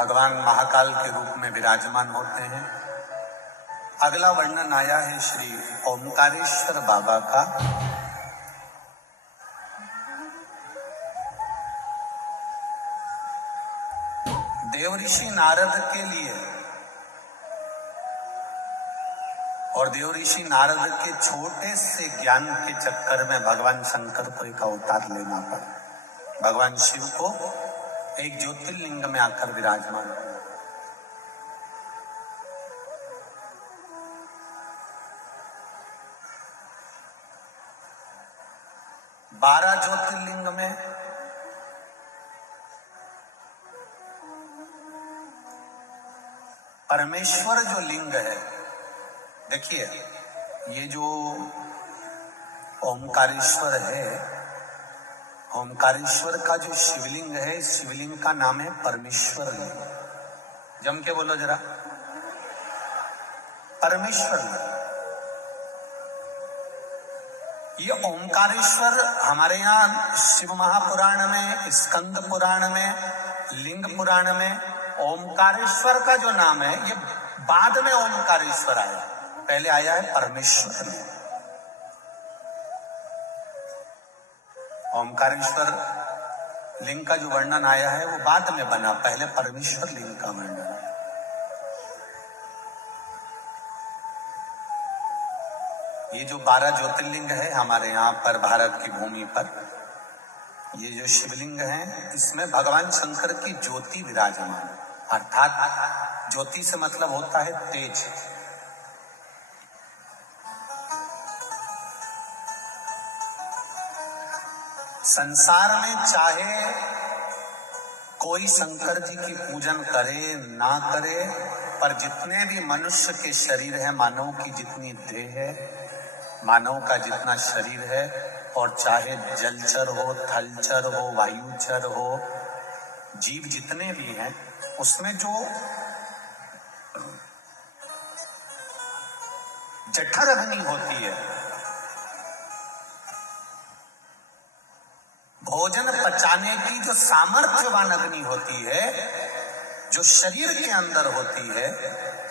भगवान महाकाल के रूप में विराजमान होते हैं। अगला वर्णन आया है श्री ओमकारेश्वर बाबा का। देवऋषि नारद के लिए और देवऋषि नारद के छोटे से ज्ञान के चक्कर में भगवान शंकर को एक अवतार लेना पड़ा। भगवान शिव को एक ज्योतिर्लिंग में आकर विराजमान हुए। 12 ज्योतिर्लिंग में परमेश्वर जो लिंग है, देखिए ये जो ओमकारेश्वर है, ओमकारेश्वर का जो शिवलिंग है, शिवलिंग का नाम है परमेश्वर लिंग। जम के बोलो जरा, परमेश्वर लिंग। ये ओमकारेश्वर हमारे यहाँ शिव महापुराण में, स्कंद पुराण में, लिंग पुराण में ओमकारेश्वर का जो नाम है ये बाद में ओमकारेश्वर आया, पहले आया है परमेश्वर लिंग। ओमकारेश्वर लिंग का जो वर्णन आया है वो बाद में बना, पहले परमेश्वर लिंग का वर्णन है। ये जो 12 ज्योतिर्लिंग है हमारे यहाँ पर भारत की भूमि पर, ये जो शिवलिंग है इसमें भगवान शंकर की ज्योति विराजमान, अर्थात ज्योति से मतलब होता है तेज। संसार में चाहे कोई शंकर जी की पूजन करे ना करे, पर जितने भी मनुष्य के शरीर है, मानव की जितनी देह है, मानव का जितना शरीर है, और चाहे जलचर हो, थलचर हो, वायुचर हो, जीव जितने भी हैं, उसमें जो जठर अग्नि होती है, भोजन पचाने की जो सामर्थ्यवान अग्नि होती है, जो शरीर के अंदर होती है,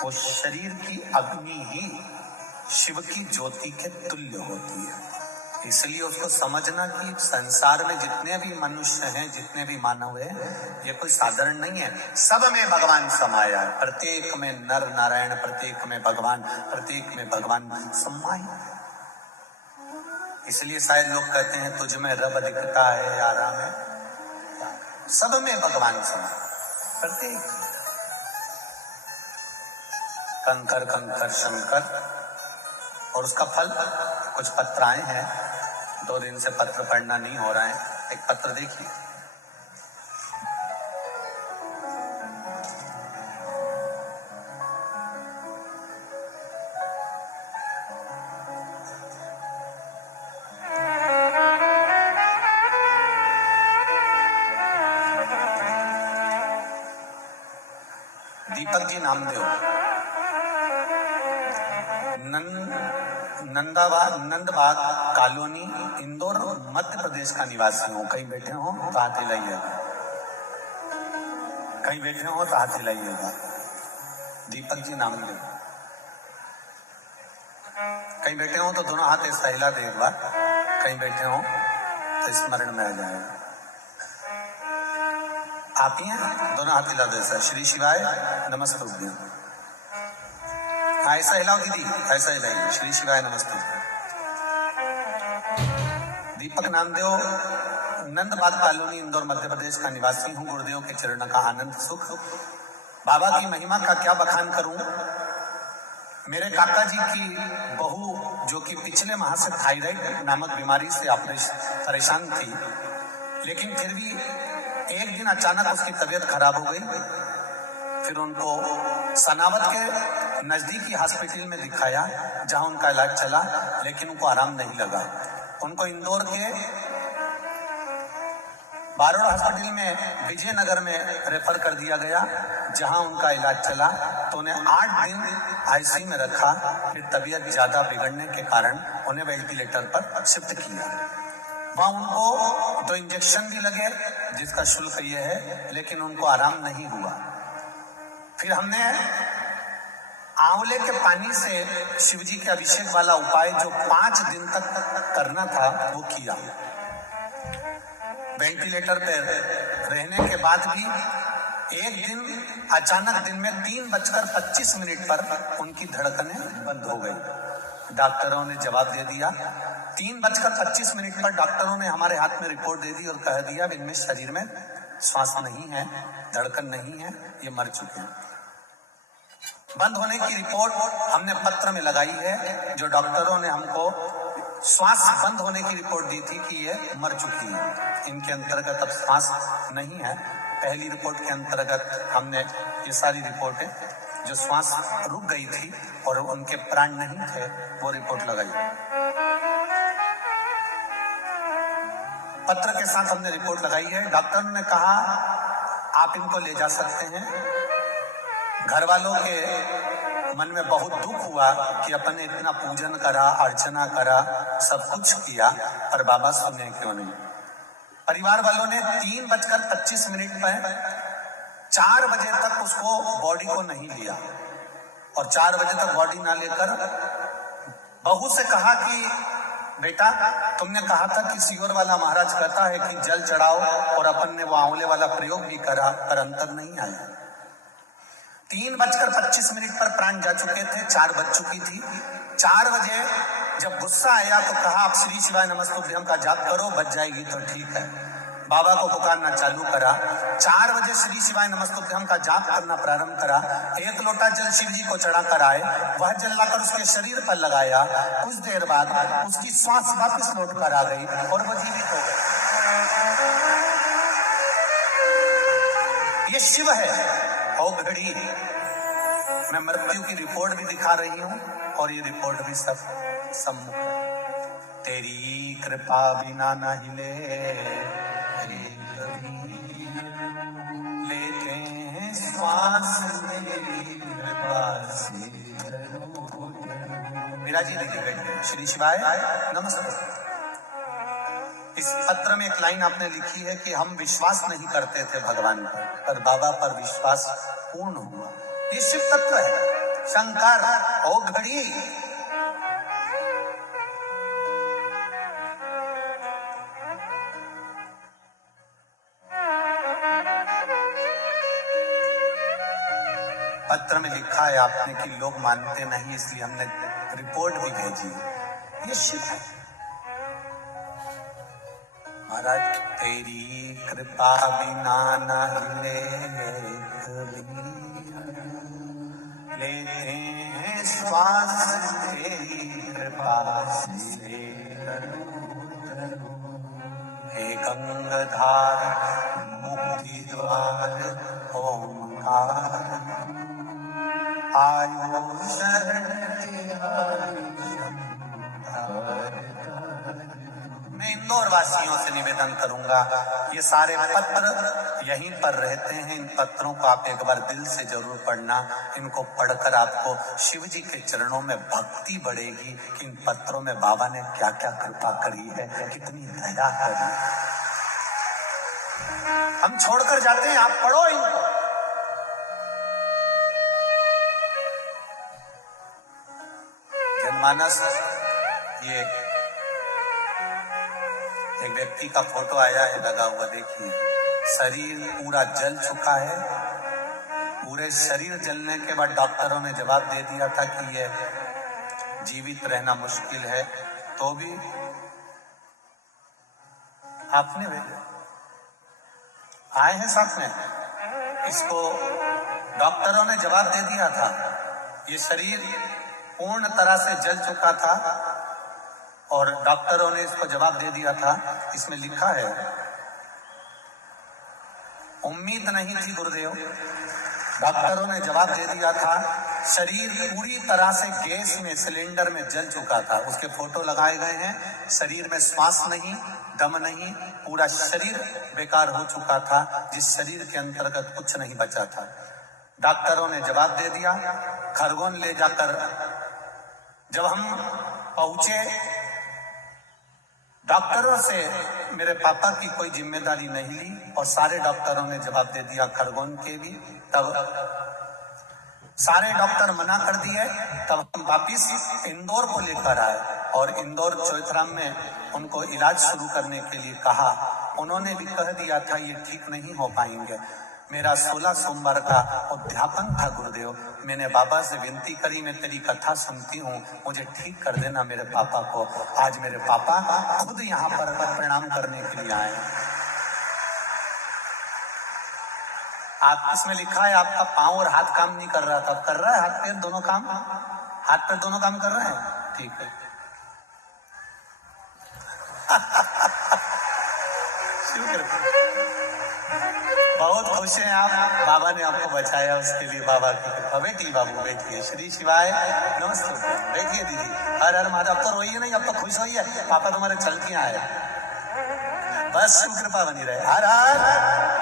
वो शरीर की अग्नि ही शिव की ज्योति के तुल्य होती है। इसलिए उसको समझना कि संसार में जितने भी मनुष्य हैं, जितने भी मानव हैं, ये कोई साधारण नहीं है, सब में भगवान समाया है। प्रत्येक में नर नारायण, प्रत्येक में भगवान, प्रत्येक में भगवान समाये। इसलिए शायद लोग कहते हैं तुझ में रब दिखता है यारा में, सब में भगवान समाये, प्रत्येक। कंकर कंकर शंकर। और उसका फल कुछ पत्राएं हैं, 2 दिन से पत्र पढ़ना नहीं हो रहा है, एक पत्र देखिए। दीपक जी नामदेव, नंदबाग कॉलोनी, इंदौर, मध्य प्रदेश का निवासी हूँ। कहीं बैठे हो तो हाथ हिलाइएगा, कहीं बैठे हो तो हाथ हिलाइएगा। दीपक जी नामदेव। कहीं बैठे हो तो दोनों हाथ ऐसा हिला दे एक बार, कहीं बैठे हो तो स्मरण में आ जाएगा। आप ही हैं, दोनों हाथ हिला दे सर। श्री शिवाय नमस्ते। ऐसा हिलाओ दीदी, ऐसा हिलाइए। श्री शिवाय नमस्ते। दीपक नामदेव, नंदबाग कॉलोनी, इंदौर, मध्य प्रदेश का निवासी हूँ। गुरुदेव के चरण का आनंद सुख, बाबा की महिमा का क्या बखान करूं। मेरे काका जी की बहू, जो कि पिछले माह से थायराइड नामक बीमारी से परेशान थी, लेकिन फिर भी एक दिन अचानक उसकी तबीयत खराब हो गई। फिर उनको सनावत के नजदीकी हॉस्पिटल में दिखाया, जहां उनका इलाज चला, लेकिन उनको आराम नहीं लगा। उनको इंदौर के बारोड़ हॉस्पिटल में विजयनगर में रेफर कर दिया गया, जहां उनका इलाज चला। तो उन्हें 8 दिन आईसीयू में रखा। फिर तबीयत ज्यादा बिगड़ने के कारण उन्हें वेंटिलेटर पर शिफ्ट किया। वहां उनको 2 इंजेक्शन भी लगे, जिसका शुल्क ये है, लेकिन उनको आराम नहीं हुआ। फिर हमने आंवले के पानी से शिव जी के अभिषेक वाला उपाय जो 5 दिन तक करना था वो किया। वेंटिलेटर पे रहने के बाद भी एक दिन अचानक दिन में 3:25 पर उनकी धड़कनें बंद हो गई। डॉक्टरों ने जवाब दे दिया। 3:25 पर डॉक्टरों ने हमारे हाथ में रिपोर्ट दे दी और कह दिया इनमें शरीर में श्वास नहीं है, धड़कन नहीं है, ये मर चुके हैं। बंद होने की रिपोर्ट हमने पत्र में लगाई है। जो डॉक्टरों ने हमको श्वास बंद होने की रिपोर्ट दी थी कि ये मर चुकी है, इनके अंतर्गत अब श्वास नहीं है। पहली रिपोर्ट के अंतर्गत हमने ये सारी रिपोर्टें जो श्वास रुक गई थी और उनके प्राण नहीं थे वो रिपोर्ट लगाई। पत्र के साथ हमने रिपोर्ट लगाई है। डॉक्टर ने कहा आप इनको ले जा सकते हैं। घर वालों के मन में बहुत दुख हुआ कि अपन ने इतना पूजन करा, अर्चना करा, सब कुछ किया, पर बाबा सुने क्यों नहीं। परिवार वालों ने 3:25 पर 4 बजे तक उसको बॉडी को नहीं लिया और 4 बजे तक बॉडी ना लेकर बहू से कहा कि बेटा तुमने कहा था कि सियोर वाला महाराज कहता है कि जल चढ़ाओ, और अपन ने वो आंवले वाला प्रयोग भी करा पर अंतर नहीं आया। 3:25 पर प्राण जा चुके थे, 4 बज चुकी थी। 4 बजे जब गुस्सा आया तो कहा आप श्री शिवाय नमस्तुभ्यम का जाप करो, बच जाएगी तो ठीक है। बाबा को पुकारना चालू करा। 4 बजे श्री शिवाय नमस्तुभ्यम का जाप करना प्रारंभ करा। 1 लोटा जल शिव जी को चढ़ा कर आए, वह जल लाकर उसके शरीर पर लगाया। कुछ देर बाद उसकी श्वास वापस लौट कर आ गई और वो जीवित हो गई। ये शिव है। ओ घड़ी मैं मृत्यु की रिपोर्ट भी दिखा रही हूँ और ये रिपोर्ट भी सब सम्मुख है। तेरी कृपा बिना न हिले लेते हैं श्वास मेरी कृपा से। मीरा जी लिखी गई है। श्री शिवाय नमस्ते। इस पत्र में एक लाइन आपने लिखी है कि हम विश्वास नहीं करते थे भगवान पर बाबा पर विश्वास पूर्ण हुआ। ये शिव तत्व है। शंकर ओ घड़ी पत्र में लिखा है आपने कि लोग मानते नहीं, इसलिए हमने रिपोर्ट भी भेजी। ये शिव है। महाराज तेरी कृपा बिना न हिले लेते हैं श्वास तेरी कृपा से। हे गंगाधार मुक्ति द्वार ओंकार आयो शरण मैं इंदौर वासियों से निवेदन करूंगा, ये सारे पत्र यहीं पर रहते हैं। इन पत्रों को आप एक बार दिल से जरूर पढ़ना। इनको पढ़कर आपको शिव जी के चरणों में भक्ति बढ़ेगी कि इन पत्रों में बाबा ने क्या क्या कृपा करी है, कितनी दया करी। हम छोड़कर जाते हैं, आप पढ़ो इनको। जनमानस ये एक व्यक्ति का फोटो आया है लगा हुआ, देखिए। शरीर पूरा जल चुका है। पूरे शरीर जलने के बाद डॉक्टरों ने जवाब दे दिया था कि ये जीवित रहना मुश्किल है, तो भी आपने आए हैं साथ में। इसको डॉक्टरों ने जवाब दे दिया था। ये शरीर पूर्ण तरह से जल चुका था और डॉक्टरों ने इसको जवाब दे दिया था। इसमें लिखा है उम्मीद नहीं थी गुरुदेव। डॉक्टरों ने जवाब दे दिया था। शरीर पूरी तरह से गैस में सिलेंडर में जल चुका था। उसके फोटो लगाए गए हैं। शरीर में श्वास नहीं, दम नहीं, पूरा शरीर बेकार हो चुका था, जिस शरीर के अंतर्गत कुछ नहीं बचा था। डॉक्टरों ने जवाब दे दिया। खरगोन ले जाकर जब हम पहुंचे, डॉक्टरों से मेरे पापा की कोई जिम्मेदारी नहीं ली और सारे डॉक्टरों ने जवाब दे दिया खरगोन के भी। तब सारे डॉक्टर मना कर दिए, तब हम वापिस इंदौर को लेकर आए और इंदौर चौथराम में उनको इलाज शुरू करने के लिए कहा। उन्होंने भी कह दिया था ये ठीक नहीं हो पाएंगे। मेरा 16 सोमवार का उद्यापन था गुरुदेव। मैंने बाबा से विनती करी, मैं तेरी कथा सुनती हूँ, मुझे ठीक कर देना मेरे पापा को। आज मेरे पापा खुद यहाँ पर प्रणाम करने के लिए आए। आप इसमें लिखा है आपका पांव और हाथ काम नहीं कर रहा था, कर रहा है हाथ पैर दोनों काम, हाथ पैर दोनों काम कर रहे हैं, ठीक है। बहुत खुश हैं आप, बाबा ने आपको बचाया, उसके लिए बाबा की कृपा। बैठिए बाबू बैठिए, श्री शिवाय नमस्ते। बैठिए दीदी, हर हर महादेव। अब तो रोइए नहीं, अब तो खुश होइए, पापा तुम्हारे चल के आए, बस कृपा बनी रहे। हर हर